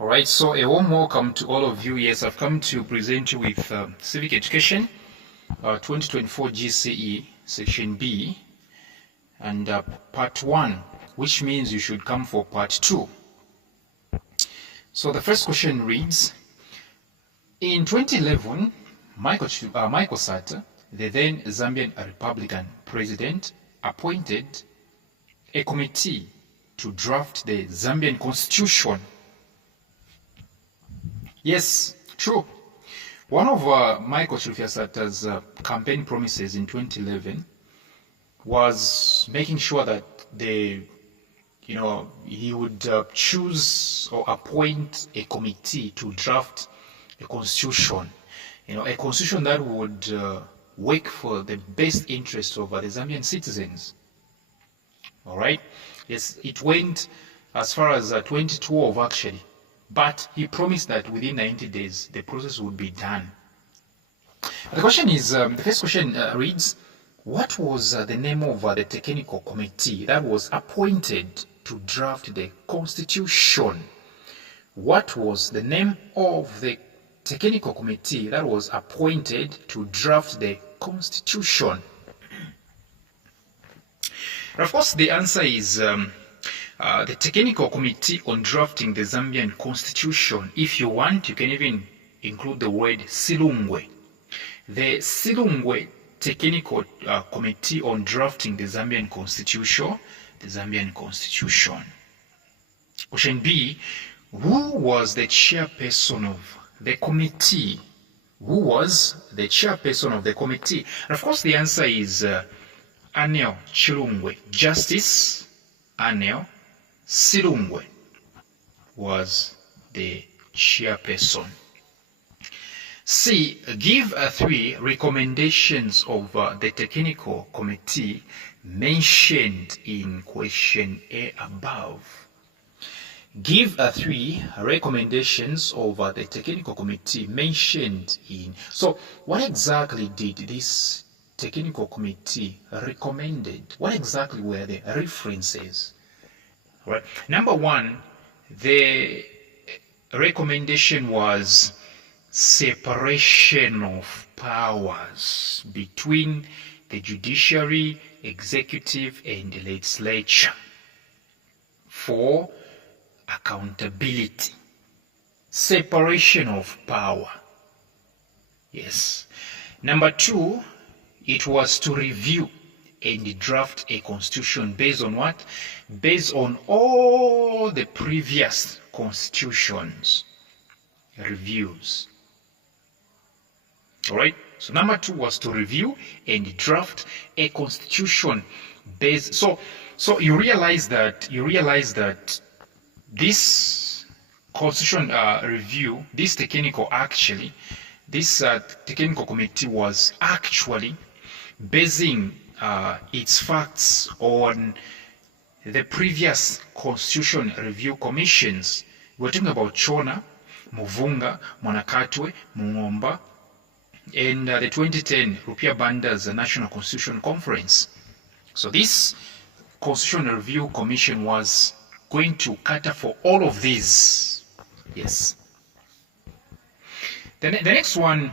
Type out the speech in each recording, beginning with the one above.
All right, so a warm welcome to all of you. Yes, I've come to present you with Civic Education 2024 GCE Section B and Part 1, which means you should come for Part 2. So the first question reads, in 2011, Michael Sata, the then Zambian Republican president, appointed a committee to draft the Zambian constitution. Yes, true. One of Michael Sata's campaign promises in 2011 was making sure that he would choose or appoint a committee to draft a constitution. A constitution that would work for the best interests of the Zambian citizens. All right. Yes, it went as far as 2012 actually. But he promised that within 90 days, the process would be done. The question is, the first question reads, what was the name of the technical committee that was appointed to draft the constitution? What was the name of the technical committee that was appointed to draft the constitution? And of course, the answer is the Technical Committee on Drafting the Zambian Constitution. If you want, you can even include the word Silungwe. The Silungwe Technical Committee on Drafting the Zambian Constitution. The Zambian Constitution. Question B, who was the chairperson of the committee? Who was the chairperson of the committee? And of course, the answer is Anel Chilungwe. Justice Anel Silungwe was the chairperson. C. Give 3 recommendations of the technical committee mentioned in question A above. Give 3 recommendations of the technical committee mentioned in. So, what exactly did this technical committee recommended? What exactly were the references? Right. Number 1, the recommendation was separation of powers between the judiciary, executive, and legislature for accountability. Separation of power. Yes. Number 2, it was to review and draft a constitution based on what? Based on all the previous constitutions reviews. All right. So number 2 was to review and draft a constitution based. So you realize that this constitution review, this technical committee was actually basing its facts on the previous constitution review commissions. We're talking about Chona, Muvunga, Mwanakatwe, Mungomba, and the 2010 Rupia Banda's National Constitution Conference. So this constitution review commission was going to cater for all of these. Yes. The next one.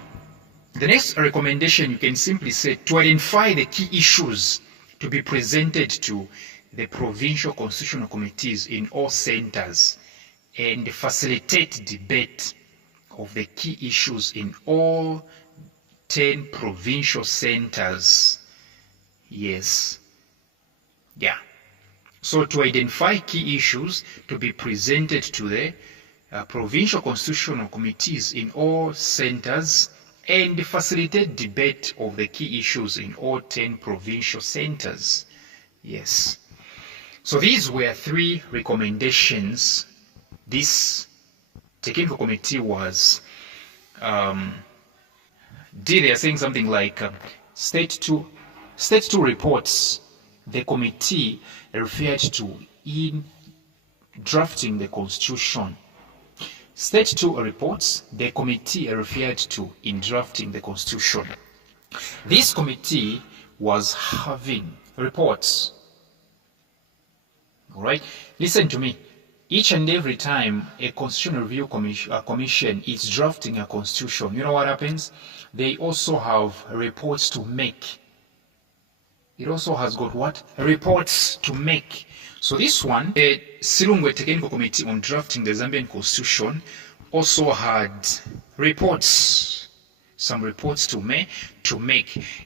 The next recommendation, you can simply say to identify the key issues to be presented to the provincial constitutional committees in all centers and facilitate debate of the key issues in all 10 provincial centers. Yes. Yeah. So to identify key issues to be presented to the provincial constitutional committees in all centers and facilitate debate of the key issues in all 10 provincial centers. Yes. So these were 3 recommendations this technical committee was they are saying something like state two reports the committee referred to in drafting the constitution. State 2 reports the committee referred to in drafting the constitution. This committee was having reports. All right, listen to me. each and every time a constitutional review commission is drafting a constitution, you know what happens? They also have reports to make. It also has got what? Reports to make. So this one, the Silungwe Technical Committee on Drafting the Zambian Constitution, also had reports, some reports to make.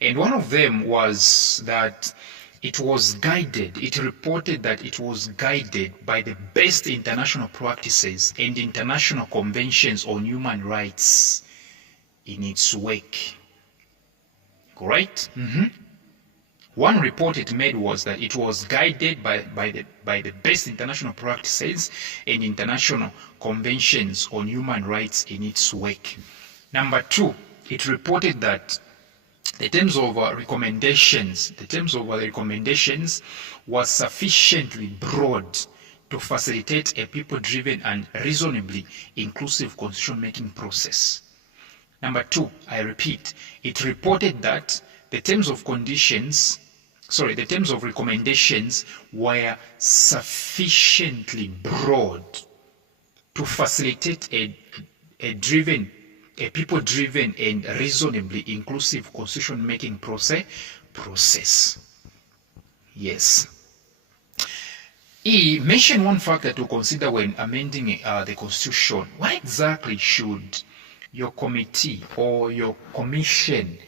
And one of them was that it was guided, it reported that it was guided by the best international practices and international conventions on human rights in its work. Correct? One report it made was that it was guided by the best international practices and international conventions on human rights in its work. Number two, it reported that the terms of recommendations was sufficiently broad to facilitate a people-driven and reasonably inclusive constitution-making process. Number two, I repeat, it reported that the terms of recommendations were sufficiently broad to facilitate a people-driven and reasonably inclusive constitution-making process. Yes. E, mention one factor to consider when amending the constitution. What exactly should your committee or your commission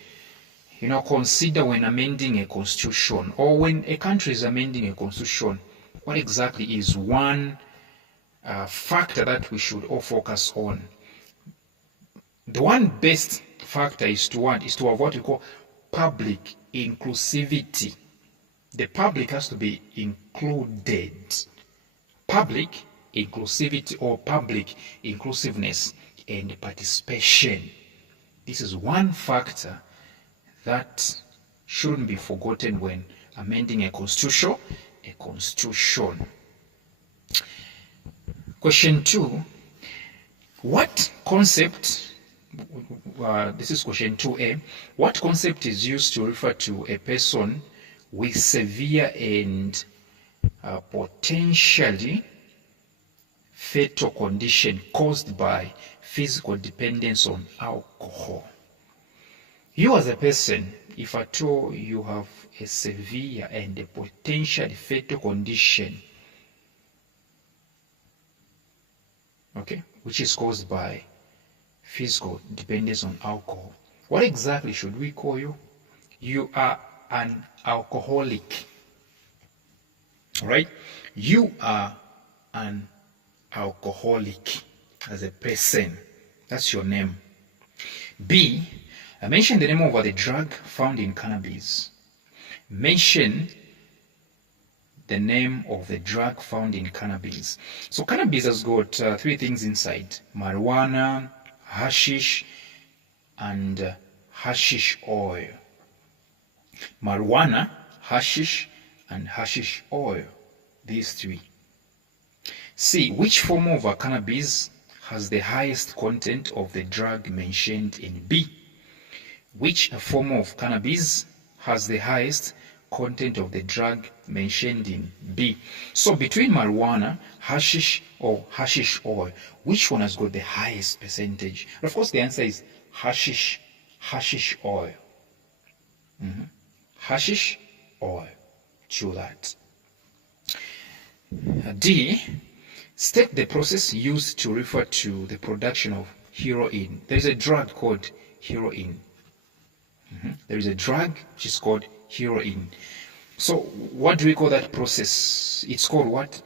consider when amending a constitution, or when a country is amending a constitution? What exactly is one factor that we should all focus on? The one best factor is to have what we call public inclusivity. The public has to be included. Public inclusivity or public inclusiveness and participation. This is one factor that shouldn't be forgotten when amending a constitution. Question 2. What concept, this is question 2A, what concept is used to refer to a person with severe and potentially fatal condition caused by physical dependence on alcohol? You as a person, if at all you have a severe and a potentially fatal condition, okay, which is caused by physical dependence on alcohol, what exactly should we call you? You are an alcoholic. All right? You are an alcoholic as a person. That's your name. B, mention the name of the drug found in cannabis. Mention the name of the drug found in cannabis. So cannabis has got three things inside: marijuana, hashish, and hashish oil. Marijuana, hashish, and hashish oil. These three. C, which form of cannabis has the highest content of the drug mentioned in B? Which form of cannabis has the highest content of the drug mentioned in B? So between marijuana, hashish, or hashish oil, which one has got the highest percentage? And of course, the answer is hashish oil. Hashish oil. Chew that. D, state the process used to refer to the production of heroin. There is a drug called heroin. There is a drug which is called heroin. So what do we call that process? It's called what?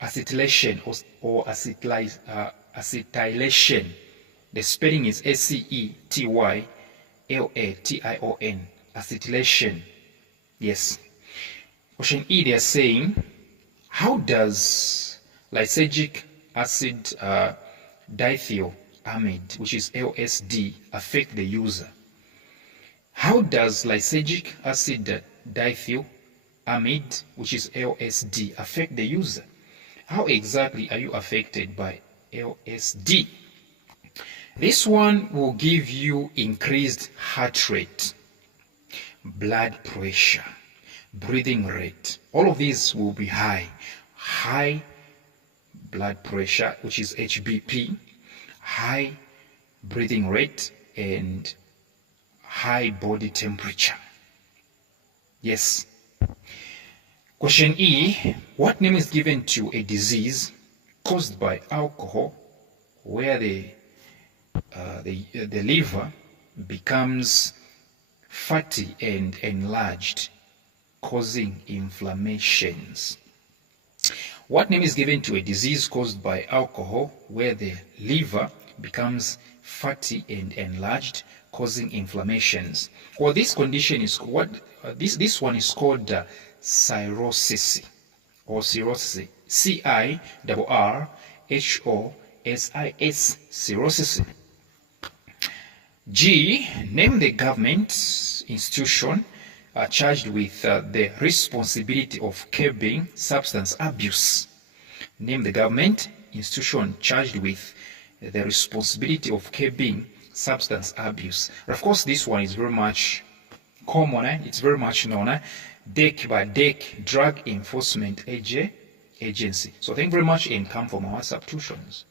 Acetylation or acetylation. The spelling is ACETYLATION. Acetylation. Yes. Question E, they are saying, how does lysergic acid diethylamide, which is LSD, affect the user? How does lysergic acid diethylamide, which is LSD, affect the user? How exactly are you affected by LSD? This one will give you increased heart rate, blood pressure, breathing rate. All of these will be high blood pressure, which is HBP, high breathing rate, and high body temperature. Yes. Question E, what name is given to a disease caused by alcohol where the liver becomes fatty and enlarged, causing inflammations? What name is given to a disease caused by alcohol where the liver becomes fatty and enlarged, causing inflammations? Well, this condition is what this one is called cirrhosis or cirrhosis. CIRRHOSIS, cirrhosis. G, name the government institution charged with the responsibility of curbing substance abuse. Name the government institution charged with the responsibility of curbing substance abuse. Of course, this one is very much common. It's very much known. DEC by DEC, Drug Enforcement Agency. So thank you very much, and come for more substitutions.